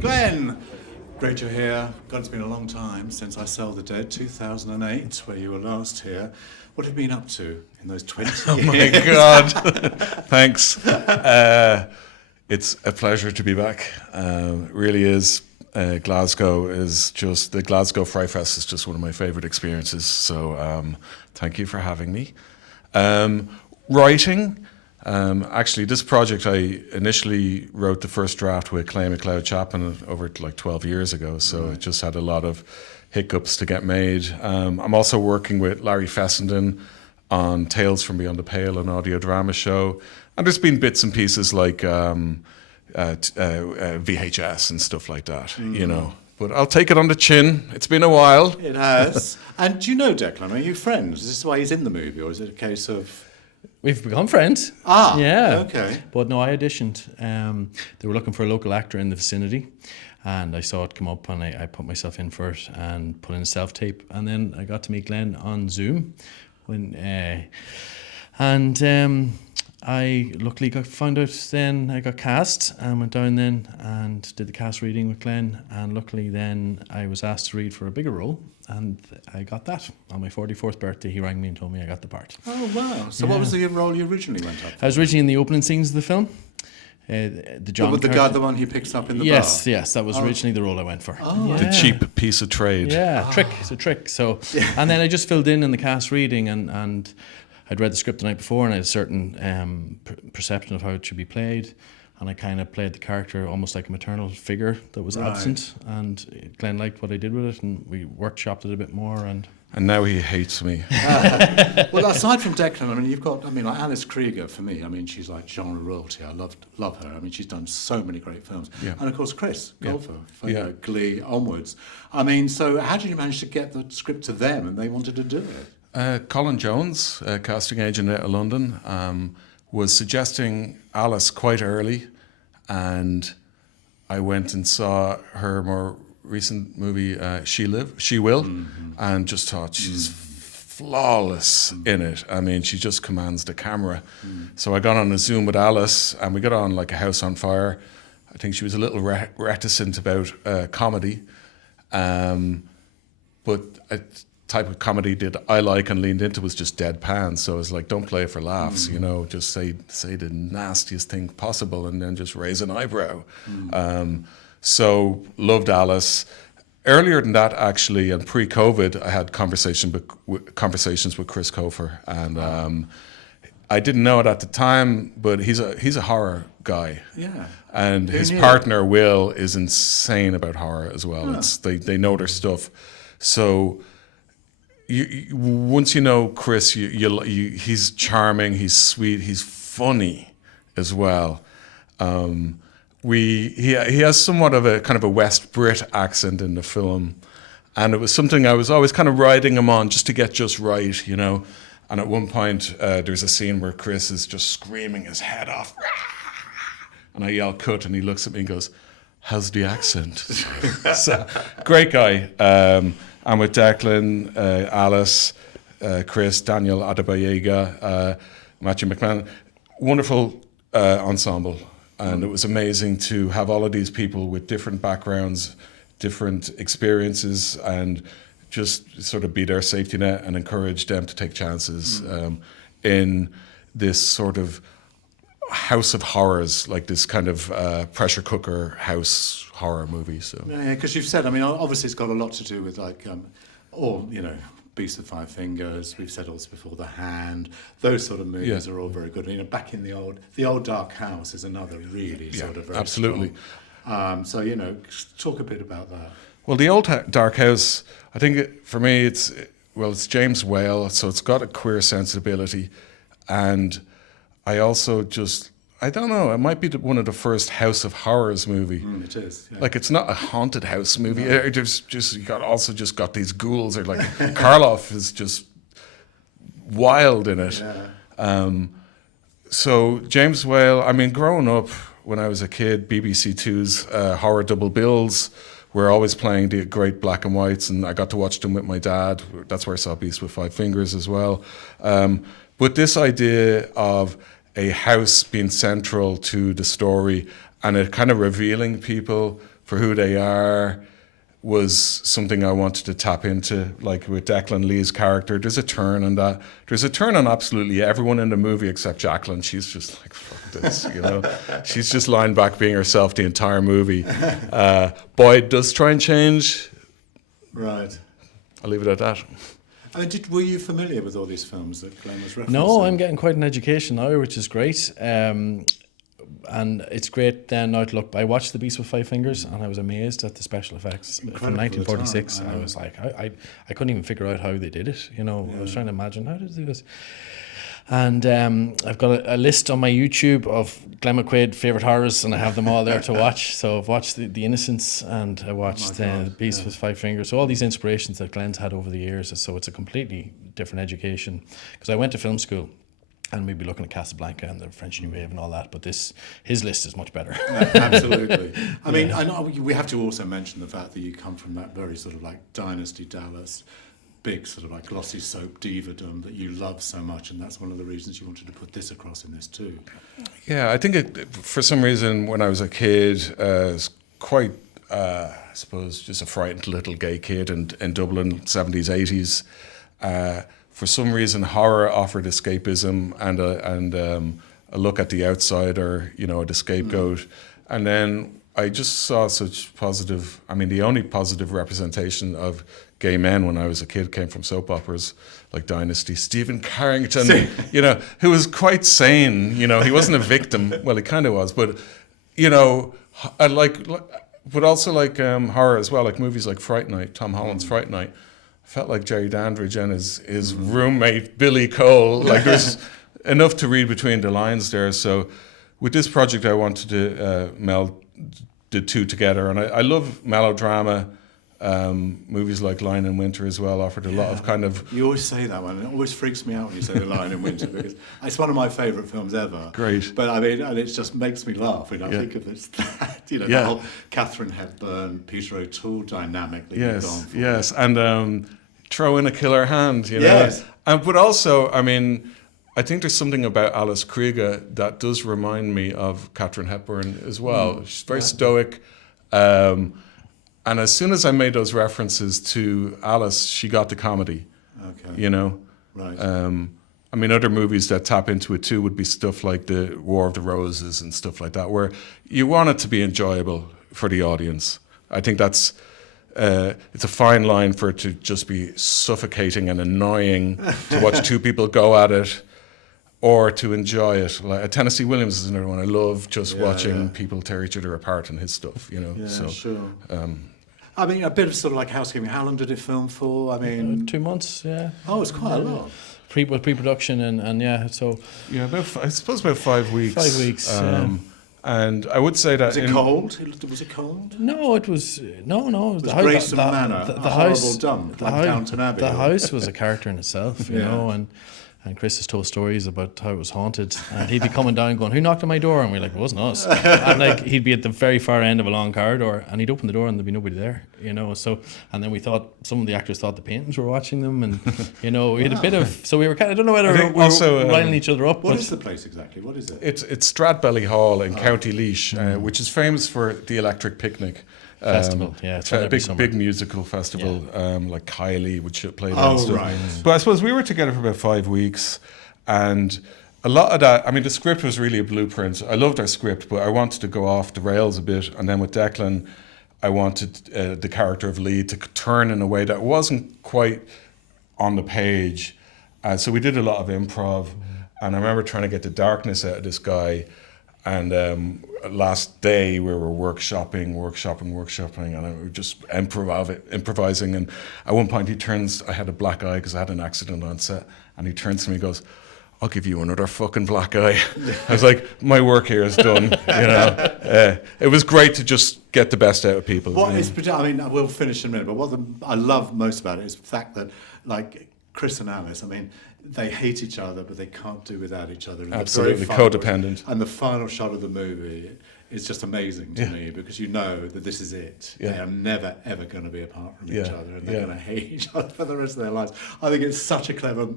Glenn, great you're here. God, it's been a long time since I Sell the Dead, 2008, where you were last here. What have you been up to in those 20 years? Oh my God. Thanks. It's a pleasure to be back. Really is. Glasgow is just, the Glasgow FRIGHTFEST is just one of my favorite experiences. So thank you for having me. Writing. Actually, this project, I initially wrote the first draft with Glen McQuaid Chapman over like 12 years ago, so it just had a lot of hiccups to get made. I'm also working with Larry Fessenden on Tales from Beyond the Pale, an audio drama show, and there's been bits and pieces like VHS and stuff like that, you know. But I'll take it on the chin. It's been a while. It has. And do you know Declan? Are you friends? Is this why he's in the movie, or is it a case of... We've become friends. Ah, yeah. Okay. But no, I auditioned. They were looking for a local actor in the vicinity, and I saw it come up, and I put myself in for it and put in a self-tape. And then I got to meet Glenn on Zoom, I luckily found out then I got cast and went down then and did the cast reading with Glenn, and luckily then I was asked to read for a bigger role, and I got that. On my 44th birthday, he rang me and told me I got the part. Oh, wow. So what was the role you originally went up for? I was originally in the opening scenes of the film. The John with the guy, the one he picks up in the bar? Yes, that was originally the role I went for. Oh, yeah. The cheap piece of trade. Yeah, it's a trick. So, and then I just filled in the cast reading, and I'd read the script the night before, and I had a certain perception of how it should be played, and I kind of played the character almost like a maternal figure that was absent, and Glenn liked what I did with it, and we workshopped it a bit more, and now he hates me. Well, aside from Declan, I mean, you've got, like Alice Krieger for me. I mean, she's like genre royalty. I love her. I mean, she's done so many great films. Yeah. And of course, Chris Golfer, Glee onwards. I mean, so how did you manage to get the script to them and they wanted to do it? Colin Jones, a casting agent out of London, was suggesting Alice quite early, and I went and saw her more recent movie, She Will, and just thought she's flawless in it. I mean, she just commands the camera. So I got on a Zoom with Alice, and we got on like a house on fire. I think she was a little reticent about comedy, but type of comedy that I like and leaned into was just deadpan. So I was like, don't play for laughs, you know, just say the nastiest thing possible and then just raise an eyebrow. So loved Alice. Earlier than that, actually, and pre-COVID, I had conversations with Chris Colfer, and I didn't know it at the time, but he's a horror guy. Yeah. And his partner Will is insane about horror as well. It's they know their stuff. So once you know Chris, he's charming, he's sweet, he's funny as well. He has somewhat of a kind of a West Brit accent in the film, and it was something I was always kind of riding him on just to get just right, you know. And at one point, there's a scene where Chris is just screaming his head off, and I yell cut, and he looks at me and goes, "How's the accent?" So, great guy. I'm with Declan, Alice, Chris, Daniel Adebayega, Matthew McMahon. Wonderful ensemble. And it was amazing to have all of these people with different backgrounds, different experiences, and just sort of be their safety net and encourage them to take chances in this sort of house of horrors, like this kind of pressure cooker house horror movie. So yeah, because you've said, I mean, obviously it's got a lot to do with like all, you know, Beast of Five Fingers. We've said also before, The Hand. Those sort of movies are all very good. You know, back in the old Dark House is another really sort of very absolutely strong. So you know, talk a bit about that. Well, the old Dark House, I think for me it's James Whale, so it's got a queer sensibility, and I also I don't know, it might be one of the first House of Horrors movie. It is. Yeah. Like, it's not a haunted house movie. No. There's just, you got these ghouls, or like Karloff is just wild in it. Yeah. So James Whale, I mean, growing up when I was a kid, BBC Two's horror double bills were always playing the great black and whites, and I got to watch them with my dad. That's where I saw Beast with Five Fingers as well. But this idea of a house being central to the story and it kind of revealing people for who they are was something I wanted to tap into. Like with Declan Lee's character, there's a turn on that. There's a turn on absolutely everyone in the movie except Jacqueline. She's just like, fuck this, you know. She's just lying back being herself the entire movie. Boyd does try and change. Right. I'll leave it at that. I mean, were you familiar with all these films that Glenn was referencing? No, I'm getting quite an education now, which is great. And it's great then now to look. I watched The Beast with Five Fingers and I was amazed at the special effects from 1946. I was like, I couldn't even figure out how they did it. You know, I was trying to imagine how did they do this. And I've got a list on my YouTube of Glen McQuaid favourite horrors, and I have them all there to watch. So I've watched The Innocents, and I watched The Beast with Five Fingers. So all these inspirations that Glenn's had over the years. So it's a completely different education. Because I went to film school, and we'd be looking at Casablanca and the French New Wave and all that, but his list is much better. Absolutely. I mean, I know we have to also mention the fact that you come from that very sort of like Dynasty Dallas, big sort of like glossy soap divadom that you love so much, and that's one of the reasons you wanted to put this across in this too. Yeah, I think for some reason when I was a kid, I was quite, I suppose, just a frightened little gay kid in Dublin, 70s, 80s. For some reason, horror offered escapism and a look at the outsider, you know, the scapegoat. And then I just saw such positive, I mean, the only positive representation of gay men when I was a kid came from soap operas like Dynasty. Stephen Carrington, you know, who was quite sane, you know, he wasn't a victim. Well, he kind of was, but, you know, I but also like horror as well, like movies like Fright Night, Tom Holland's Fright Night. Felt like Jerry Dandridge and his roommate Billy Cole. Like there's enough to read between the lines there. So with this project, I wanted to meld the two together, and I love melodrama. Movies like Lion in Winter as well offered a lot of kind of. You always say that one, and it always freaks me out when you say The Lion in Winter because it's one of my favourite films ever. Great. But I mean, and it just makes me laugh when I think of it. You know, the whole Catherine Hepburn, Peter O'Toole dynamic that you've gone for. Yes, and throw in a killer hand, you know. Yes. But also, I mean, I think there's something about Alice Krieger that does remind me of Catherine Hepburn as well. She's very stoic. And as soon as I made those references to Alice, she got the comedy. Okay. You know? Right. I mean, other movies that tap into it too would be stuff like the War of the Roses and stuff like that, where you want it to be enjoyable for the audience. I think that's... it's a fine line for it to just be suffocating and annoying to watch two people go at it, or to enjoy it. Like Tennessee Williams is another one. I love just watching people tear each other apart in his stuff. You know. Yeah, so, sure. I mean, a bit of sort of like housekeeping. How long did it film for? I mean, 2 months. Yeah. Oh, it's quite a lot. Pre-production and yeah. So yeah, I suppose about 5 weeks. 5 weeks. And I would say that was it cold? Was it cold? No, it was no. It was Grayson Manor, the horrible dump, like Downton Abbey. The house was a character in itself, you know, and Chris has told stories about how it was haunted, and he'd be coming down going, "Who knocked on my door?" And we're like, "It wasn't us." And like he'd be at the very far end of a long corridor, and he'd open the door, and there'd be nobody there, you know. So, and then we thought some of the actors thought the paintings were watching them, and you know, we had a bit of. So we were kind of, I don't know whether we were also lining each other up. What is the place exactly? What is it? It's Stradbally Hall in County Laois, which is famous for the Electric Picnic. Festival, it's a big musical festival, like Kylie, which played and stuff. Right. But I suppose we were together for about 5 weeks, and a lot of that. I mean, the script was really a blueprint. I loved our script, but I wanted to go off the rails a bit. And then with Declan, I wanted the character of Lee to turn in a way that wasn't quite on the page. So we did a lot of improv, and I remember trying to get the darkness out of this guy. And last day we were workshopping, and we were just improvising. And at one point I had a black eye because I had an accident on set, and he turns to me and goes, "I'll give you another fucking black eye." I was like, my work here is done, you know. It was great to just get the best out of people. I mean, we'll finish in a minute, but what I love most about it is the fact that, like, Chris and Alice, I mean, they hate each other, but they can't do without each other. Absolutely, codependent. And the final shot of the movie is just amazing to me, because you know that this is it. Yeah. They are never, ever going to be apart from each Yeah. other, and they're going to hate each other for the rest of their lives. I think it's such a clever...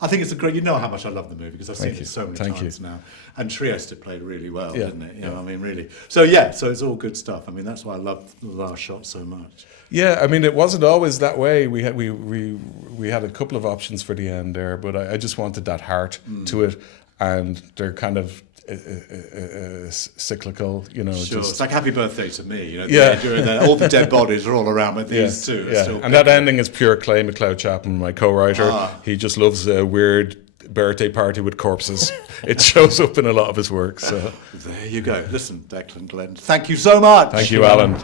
I think it's a great... You know how much I love the movie, because I've seen it so many times now. And Trieste played really well, didn't it? You know, I mean, really. So, yeah, so it's all good stuff. I mean, that's why I love the last shot so much. Yeah, I mean, it wasn't always that way. We had a couple of options for the end there, but I just wanted that heart to it, and they're kind of cyclical, you know. Sure, just, it's like Happy Birthday to me, you know. Yeah. All the dead bodies are all around, but these two are still... And that ending is pure Glenn McQuaid Chapman, my co-writer. He just loves a weird birthday party with corpses. It shows up in a lot of his work. So there you go. Listen, Declan, Glenn, thank you so much. Thank you, Alan.